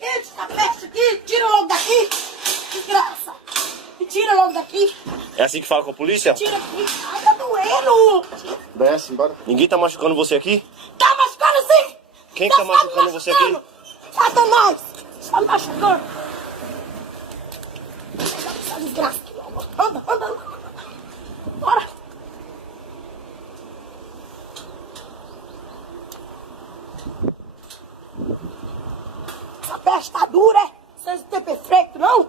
aqui, essa peste aqui, tira logo daqui. Desgraça. Me tira logo daqui. É assim que fala com a polícia? Tira aqui. Ai, tá doendo. Desce, embora. Ninguém tá machucando você aqui? Tá machucando sim. Quem tá machucando você aqui? Satanás. Tá machucando. Essa desgraça aqui logo. Anda, anda, anda. Bora. Essa peste tá dura, é? Vocês não tem perfeito, não?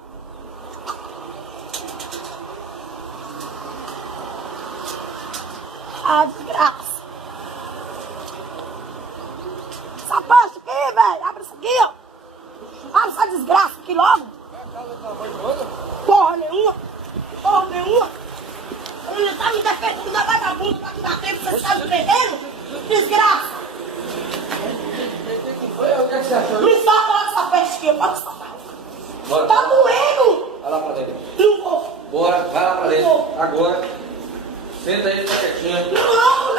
Ah, desgraça. Essa peste aqui, velho. Abre isso aqui, ó. Abre essa desgraça aqui logo. Porra nenhuma. Porra nenhuma. Ele tá me defendendo da vagabunda pra te bater, você está me perdendo? Desgraça. Me solta lá dessa peste aqui, pode soltar. Bora. Tá doendo. Vai lá pra dentro. Não vou. Bora, vai lá pra dentro. Vou. Agora. Senta aí, fica quietinho. Não,